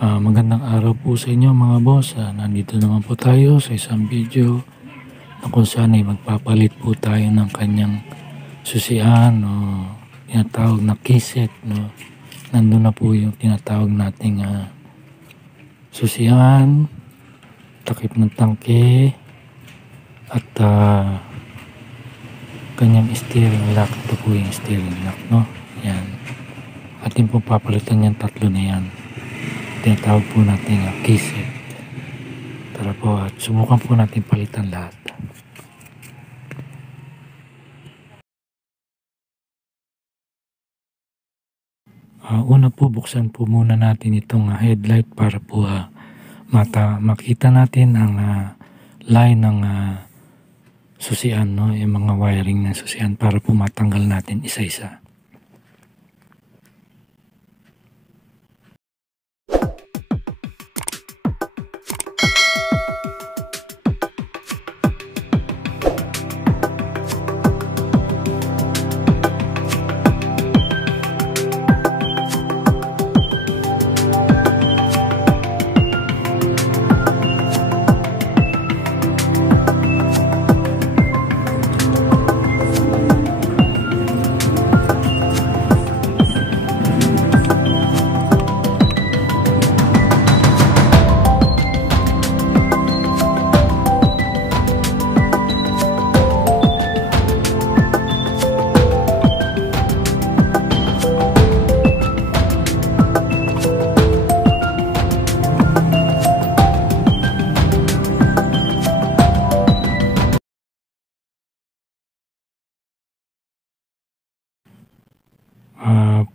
Magandang araw po sa inyo mga boss. Nandito naman po tayo sa isang video na kung saan ay magpapalit po tayo ng kanyang susian o tinatawag na keyset. No? Nandun na po yung tinatawag nating susian, takip ng tangke at kanyang steering lock. Ito po yung steering lock. No? Yan. Atin po papalitan yung tatlo na yan. Tinatawag po natin keyset. Tara po at subukan po natin palitan lahat. Una po, buksan po muna natin itong headlight para po makita natin ang line ng susian, no? Yung mga wiring ng susian para po matanggal natin isa-isa.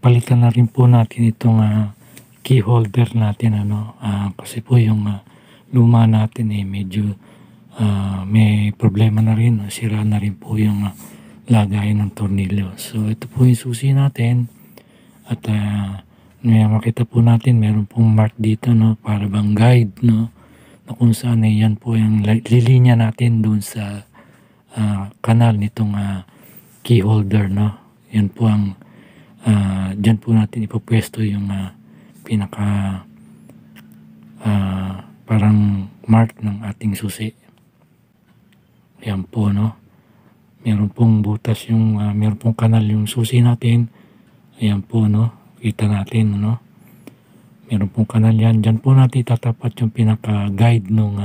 Palitan na rin po natin itong key holder natin, kasi po yung luma natin medyo may problema na rin, sira na rin po yung lagayan ng tornilyo. So ito po yung susi natin at makita po natin meron pong mark dito, no, para bang guide, no, na kung saan yan po yung lilinya natin dun sa kanal nitong key holder, no. Yan po ang dyan po natin ipopwesto yung pinaka parang mark ng ating susi. Yan po, no. Meron pong butas yung meron pong kanal yung susi natin. Ayan po, no. Kita natin, no. Meron pong kanal yan. Dyan po natin tatapat yung pinaka guide ng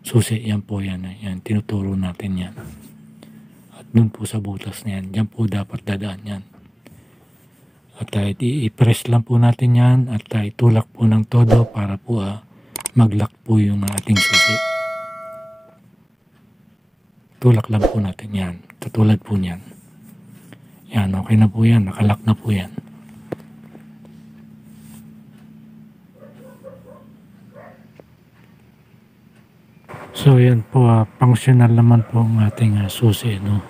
susi. Yan po yan. Yan, tinuturo natin yan. At dun po sa butas na yan. Dyan po dapat dadaan yan. At i-press lang po natin yan at itulak po ng todo para po mag-lock po yung ating susi. Tulak lang po natin yan. Katulad po niyan. Yan, okay na po yan. Nakalock na po yan. So yan po, functional naman po ang ating susi, no?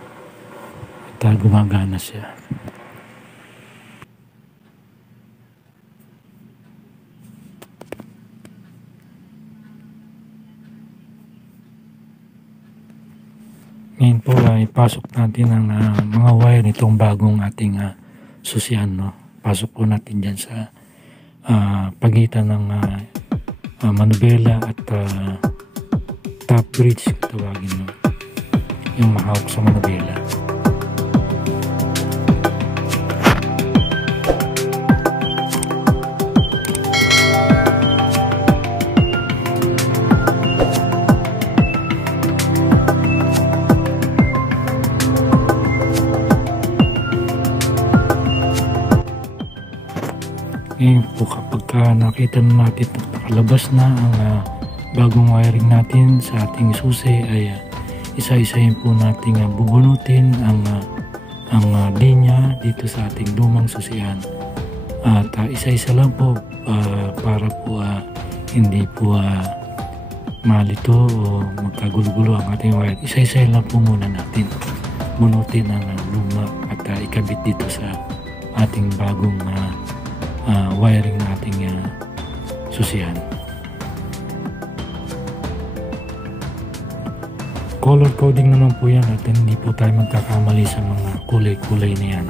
At gumagana siya. Ngayon po ipasok natin ang mga wire nitong bagong ating susian, no. Pasok po natin dyan sa pagitan ng manubela at top bridge tawagin, no, yung mahawak sa manubela. Ngayon po, kapag nakita na natin at nakalabas na ang bagong wiring natin sa ating susi, ay isa-isahin po natin bubunutin ang linya dito sa ating lumang susian. At isa-isa lang po para po hindi po malito o magkagulo-gulo ang ating wire. Isa-isahin lang po muna natin bunutin ang luma at ikabit dito sa ating bagong wiring na ating susian. Color coding naman po yan at hindi po tayo magkakamali sa mga kulay-kulay na yan.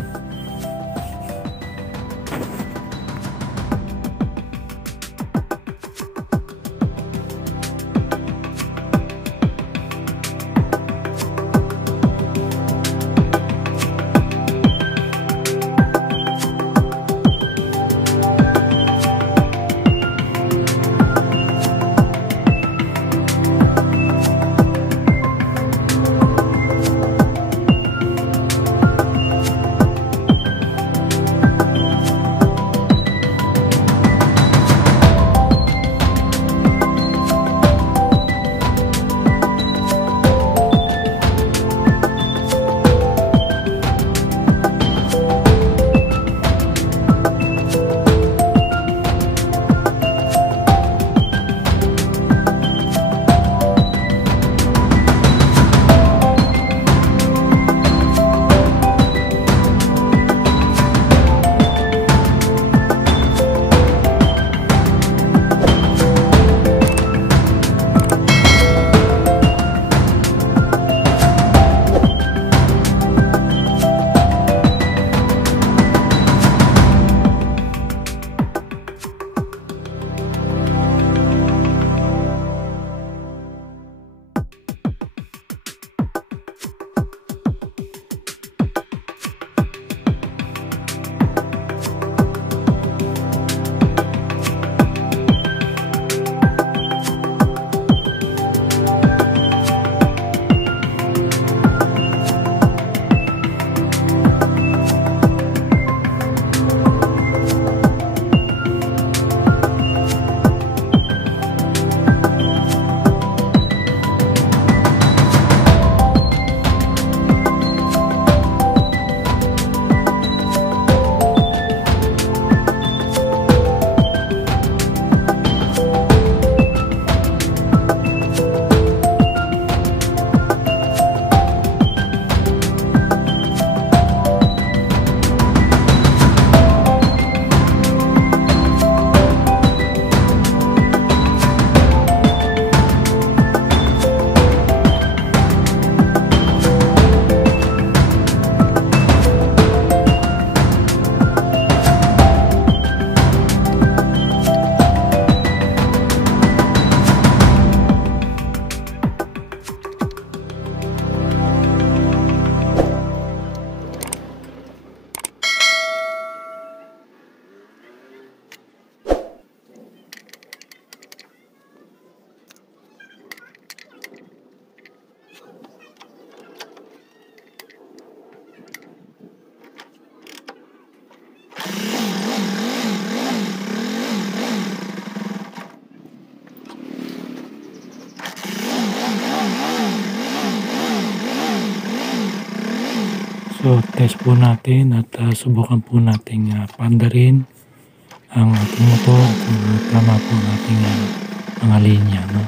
test po natin at subukan po nating paandarin ang ating motor kung tama po ang ating mga linya, no?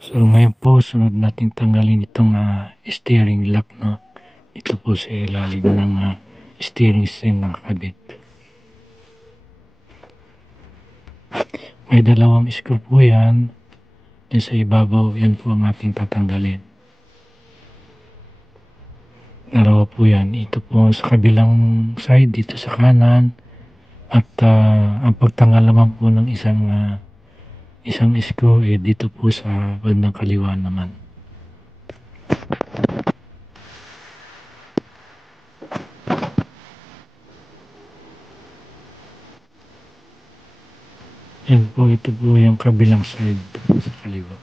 So ngayon po, sunod natin tanggalin itong steering lock, no? Ito po sa ilalim ng steering system ng kabit. May dalawang screw po yan. Yan sa ibabaw, yan po ang ating tatanggalin. Dalawa po yan. Ito po sa kabilang side, dito sa kanan. At ang pagtanggal naman po ng isang screw dito po sa bandang kaliwa naman. Yan po, ito po yung kabilang side sa kaliwa.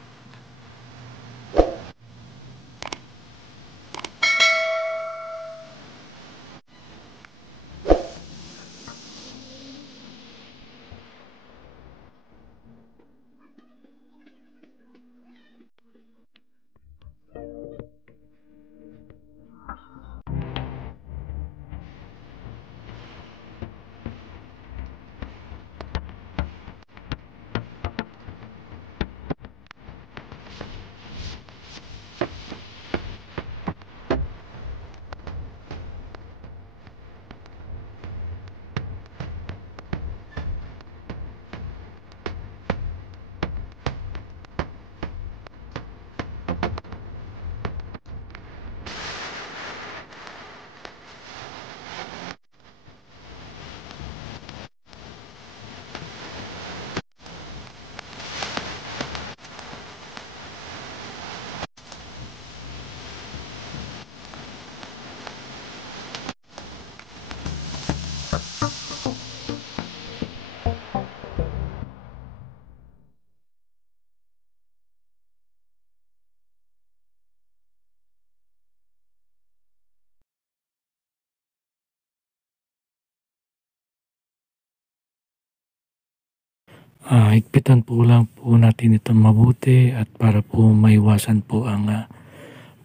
Higpitan po lang po natin ito mabuti at para po maiwasan po ang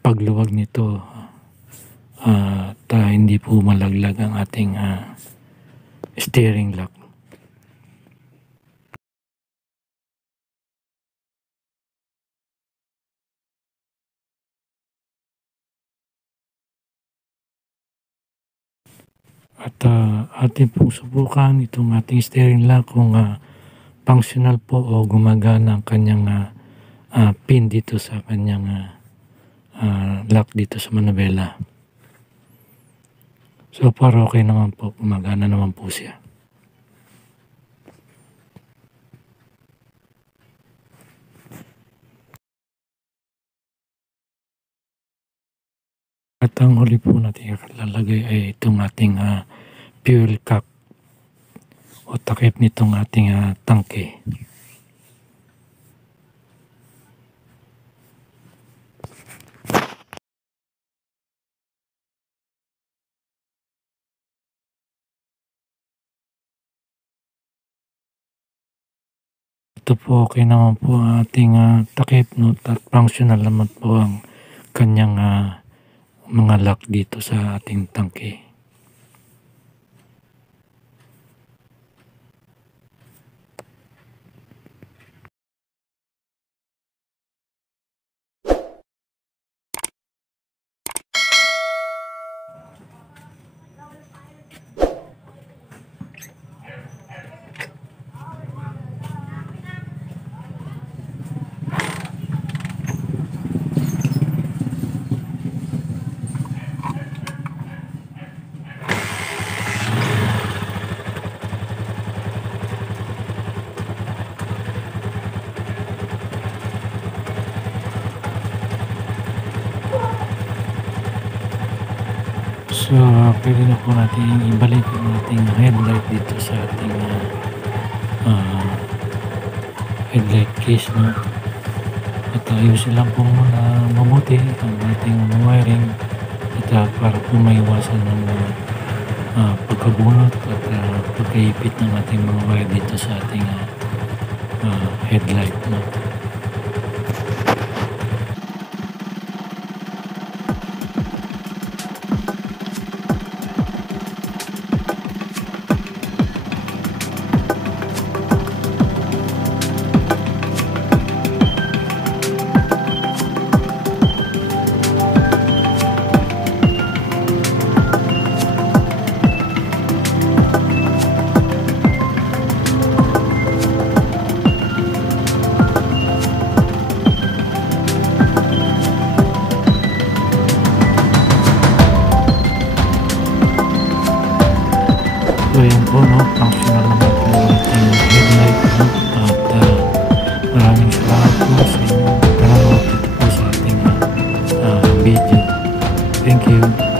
pagluwag nito at hindi po malaglag ang ating steering lock. At atin pong subukan itong ating steering lock kung functional po o gumagana ang kanyang pin dito sa kanyang lock dito sa manubela. So far okay naman po, gumagana naman po siya. At ang huli po natin ilalagay ay itong ating fuel cap o takip nitong ating tangke. Ito po okay naman po ang ating takip, no? At functional naman po ang kanyang mga lock dito sa ating tangke. So, pwede na po natin ibalik ang ating headlight dito sa ating headlight case, no? At ayusin lang po muna mabuti ang ating wiring at para po maiwasan ng pagkabunot at pagkaipit ng ating mga wire dito sa ating headlight, no? So yun po, no, functional naman po ang ating headlight, no? At maraming salamat po sa inyong panonood dito po sa ating video. Thank you.